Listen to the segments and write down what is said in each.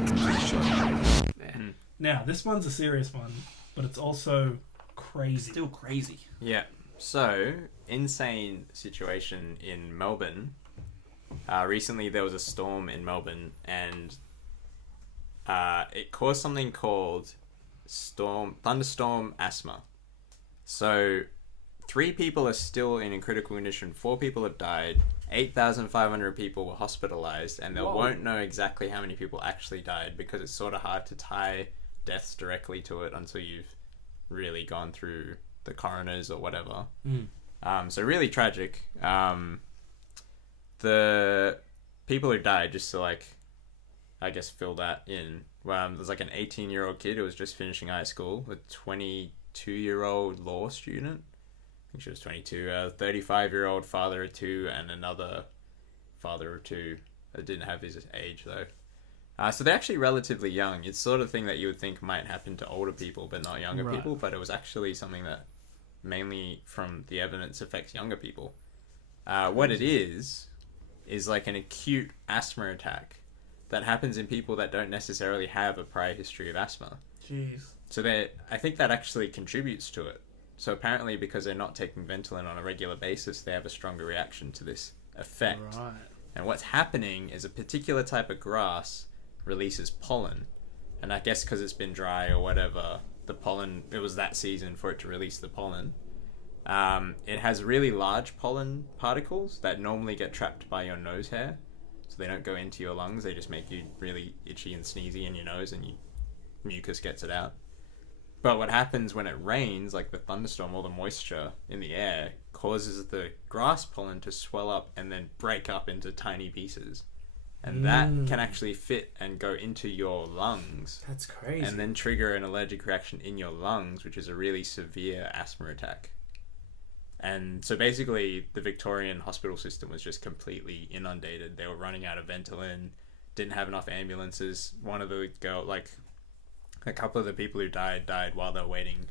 to completion. Now, this one's a serious one, but it's also crazy. Still crazy. Yeah. So, insane situation in Melbourne. Recently there was a storm in Melbourne, and it caused something called Thunderstorm Asthma. So 3 people are still in a critical condition, 4 people have died, 8,500 people were hospitalised, and they won't know exactly how many people actually died because it's sort of hard to tie deaths directly to it until you've really gone through the coroners or whatever. So really tragic. The people who died, just to like, I guess fill that in, there's like an 18-year-old kid who was just finishing high school, a 22-year-old law student, I think she was 22, a 35-year-old father of 2, and another father of 2 that didn't have his age though. So they're actually relatively young. It's sort of thing that you would think might happen to older people but not younger people, but it was actually something that mainly from the evidence affects younger people. What it is like an acute asthma attack that happens in people that don't necessarily have a prior history of asthma. Jeez. So I think that actually contributes to it. So apparently because they're not taking Ventolin on a regular basis, they have a stronger reaction to this effect. Right. And what's happening is a particular type of grass releases pollen. And I guess because it's been dry or whatever, the pollen, it was that season for it to release the pollen. It has really large pollen particles that normally get trapped by your nose hair. So they don't go into your lungs, they just make you really itchy and sneezy in your nose, and mucus gets it out. But what happens when it rains, like the thunderstorm, all the moisture in the air causes the grass pollen to swell up and then break up into tiny pieces. And that can actually fit and go into your lungs. That's crazy. And then trigger an allergic reaction in your lungs, which is a really severe asthma attack. And so basically the Victorian hospital system was just completely inundated. They were running out of Ventolin, didn't have enough ambulances. One of the a couple of the people who died while they were waiting.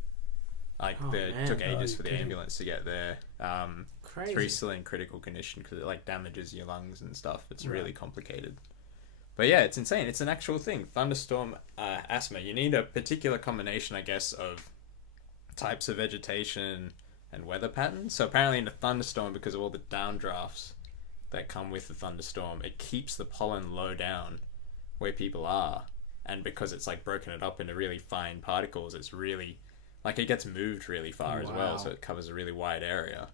Took ages for the ambulance to get there. Crazy. 3 still in critical condition because it like damages your lungs and stuff. It's really complicated. But yeah, it's insane. It's an actual thing. Thunderstorm asthma. You need a particular combination, I guess, of types of vegetation and weather patterns. So apparently in a thunderstorm, because of all the downdrafts that come with the thunderstorm, it keeps the pollen low down where people are. And because it's like broken it up into really fine particles, it's really like it gets moved really far as well. So it covers a really wide area.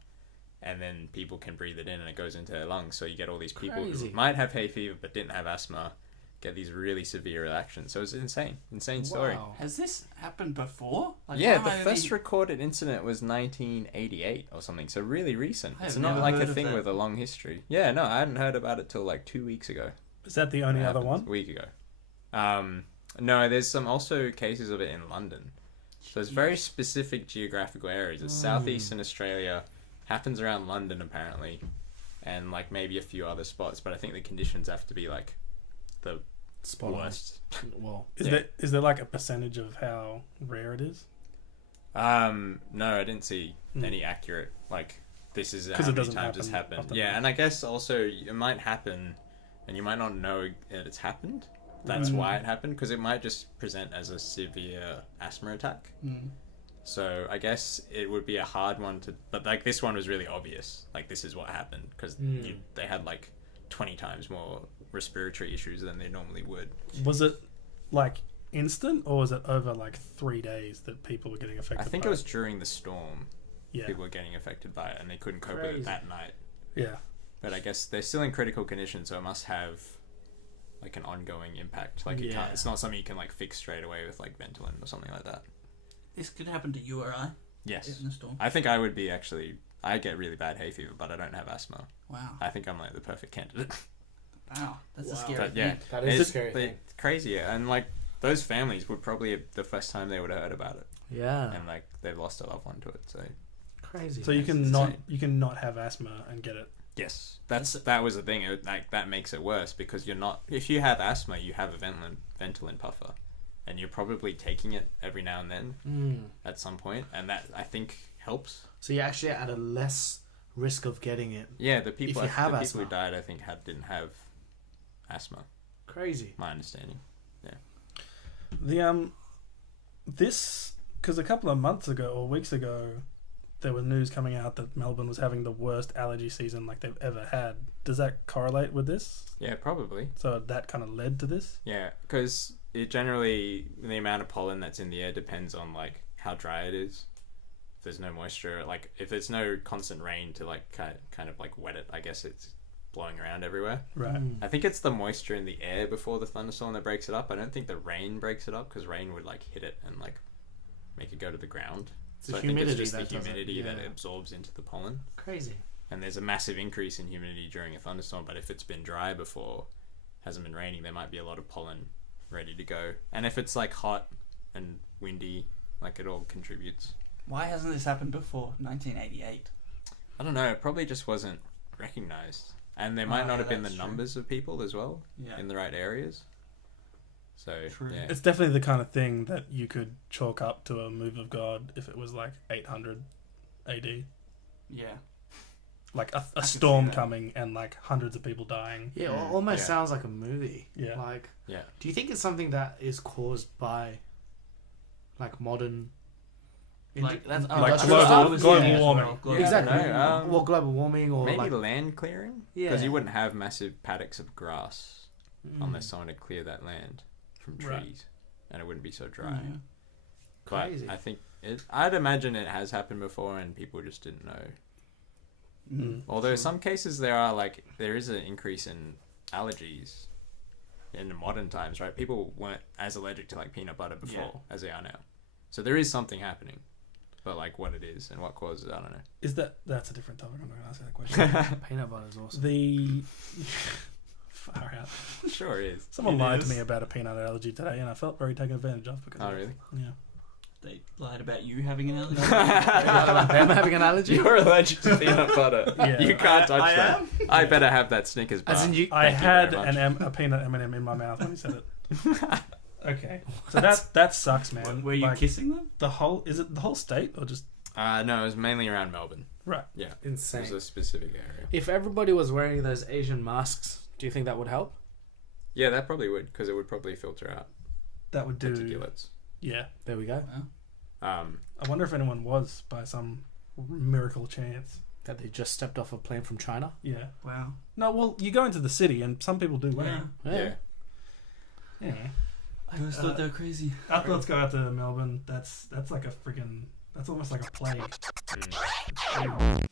And then people can breathe it in and it goes into their lungs. So you get all these people who might have hay fever but didn't have asthma get these really severe reactions. So it's insane story. Has this happened before? The first recorded incident was 1988 or something, so really recent. It's not like a thing with a long history. Yeah, no, I hadn't heard about it till like 2 weeks ago. Is that the only other one? A week ago. No, there's some also cases of it in London. So it's very specific geographical areas. It's southeastern Australia, happens around London apparently, and like maybe a few other spots, but I think the conditions have to be like the worst. Well, is there like a percentage of how rare it is? No, I didn't see any accurate like this is how many times it's happened. Yeah, and I guess also it might happen, and you might not know that it's happened. That's why it happened, because it might just present as a severe asthma attack. So I guess it would be a hard one to, but like this one was really obvious. Like this is what happened because they had like 20 times more respiratory issues than they normally would. Was it like instant, or was it over like 3 days that people were getting affected? I think it was during the storm. Yeah, people were getting affected by it, and they couldn't cope with it that night. Yeah, but I guess they're still in critical condition, so it must have like an ongoing impact. Like it can't, it's not something you can like fix straight away with like Ventolin or something like that. This could happen to you or I. Yes. In the storm. I think I would be actually. I get really bad hay fever, but I don't have asthma. Wow. I think I'm like the perfect candidate. Wow, that's a scary thing. Yeah, that is a scary thing. It's crazy, and like those families would probably the first time they would have heard about it. Yeah. And like they've lost a loved one to it, so crazy. So you can not have asthma and get it. Yes, that was the thing. Like that makes it worse because you're not. If you have asthma, you have a Ventolin puffer, and you're probably taking it every now and then at some point, and that I think helps. So you're actually at a less risk of getting it. Yeah, the people people who died, I think didn't have asthma. Crazy. My understanding. This, because a couple of months ago or weeks ago, there was news coming out that Melbourne was having the worst allergy season like they've ever had. Does that correlate with this? Yeah, probably. So that kind of led to this? Yeah, because it generally, the amount of pollen that's in the air depends on like how dry it is. If there's no moisture, like if there's no constant rain to like kind of like wet it, I guess it's blowing around everywhere. Right. I think it's the moisture in the air before the thunderstorm that breaks it up. I don't think the rain breaks it up, because rain would like hit it and like make it go to the ground. So I think it's just the humidity that absorbs into the pollen. Crazy. And there's a massive increase in humidity during a thunderstorm, but if it's been dry before, hasn't been raining, there might be a lot of pollen ready to go. And if it's like hot and windy, like it all contributes. Why hasn't this happened before 1988? I don't know, it probably just wasn't recognized. And there might not have been the that's numbers of people as well Yeah. in the right areas. So, True. yeah. It's definitely the kind of thing that you could chalk up to a move of God if it was like 800 AD. Yeah. Like a can storm see that. coming and like hundreds of people dying. Yeah, Mm, almost yeah. sounds like a movie. Yeah. Like, Yeah. do you think it's something that is caused by, like, modern... Like that's Like that's global what- global yeah. warming. Global Exactly. I don't know, Or global warming, or Maybe like... land clearing? Yeah. Because you wouldn't have massive paddocks of grass Mm. unless someone had cleared that land from trees. Right. And it wouldn't be so dry. Yeah. But Crazy. I think I'd imagine it has happened before and people just didn't know. Mm. Although some cases there is an increase in allergies in the modern times, right? People weren't as allergic to like peanut butter before as they are now. So there is something happening. But like what it is and what causes it, I don't know. That's a different topic. I'm not going to answer that question. Peanut butter is awesome. The far out. Sure is. Someone It lied is. to me about a peanut allergy today, and I felt very taken advantage of because. Oh of it. really? Yeah. They lied about you having an allergy. Them having an allergy? You're allergic to peanut butter. Yeah. You can't touch I that. am? I better have that Snickers bar. As in you... I Thank you had very much. a peanut M&M in my mouth when he said it. Okay, so that sucks, man. Were you Like, kissing them? the whole? Is it the whole state or just No, it was mainly around Melbourne. right? Yeah. It Insane. was a specific area. If everybody was wearing those Asian masks, do you think that would help? Yeah, that probably would, because it would probably filter out That would do. particulates. Yeah, There we go. I wonder if anyone was by some miracle chance. That they just stepped off a plane from China. Yeah. Wow. No, well, you go into the city and some people do wear. Yeah. it. Yeah. I always thought they were crazy. Our thoughts go out to Melbourne. That's like a freaking. That's almost like a plague. Mm.